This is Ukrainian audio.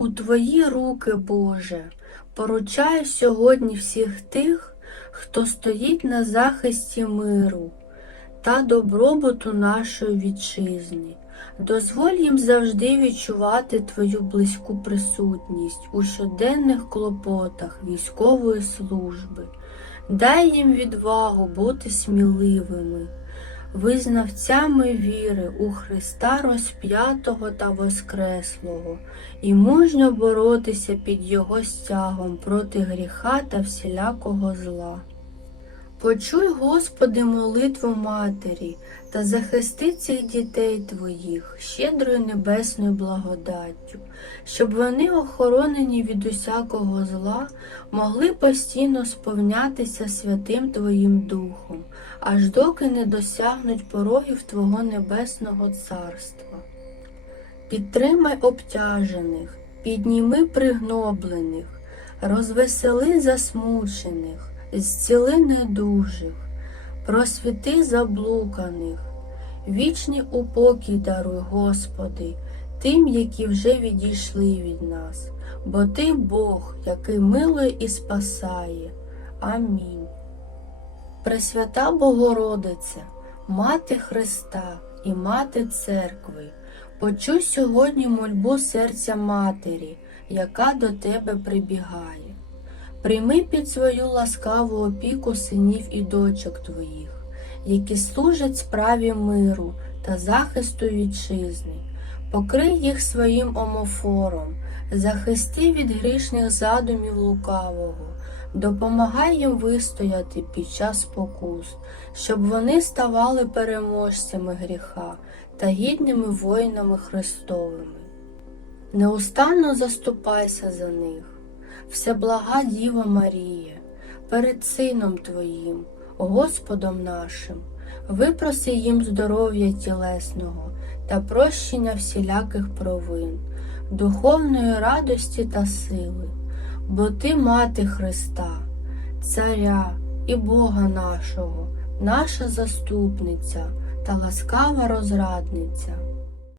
У Твої руки, Боже, поручаю сьогодні всіх тих, хто стоїть на захисті миру та добробуту нашої вітчизни. Дозволь їм завжди відчувати Твою близьку присутність у щоденних клопотах військової служби. Дай їм відвагу бути сміливими, визнавцями віри у Христа розп'ятого та Воскреслого, і мужньо боротися під Його стягом проти гріха та всілякого зла. Почуй, Господи, молитву Матері та захисти цих дітей Твоїх щедрою небесною благодаттю, щоб вони, охоронені від усякого зла, могли постійно сповнятися святим Твоїм Духом, аж доки не досягнуть порогів Твого Небесного Царства. Підтримай обтяжених, підніми пригноблених, розвесели засмучених, зціли недужих, просвіти заблуканих, вічний упокій даруй, Господи, тим, які вже відійшли від нас, бо Ти Бог, який милує і спасає. Амінь. Пресвята Богородице, Мати Христа і Мати Церкви, почуй сьогодні мольбу серця Матері, яка до Тебе прибігає. Прийми під свою ласкаву опіку синів і дочок Твоїх, які служать справі миру та захисту вітчизни. Покрий їх своїм омофором, захисти від грішних задумів лукавого, допомагай їм вистояти під час спокус, щоб вони ставали переможцями гріха та гідними воїнами Христовими. Неустанно заступайся за них, всеблага Діва Марія, перед Сином Твоїм, Господом нашим, випроси їм здоров'я тілесного та прощення всіляких провин, духовної радості та сили, бо Ти мати Христа, Царя і Бога нашого, наша заступниця та ласкава розрадниця.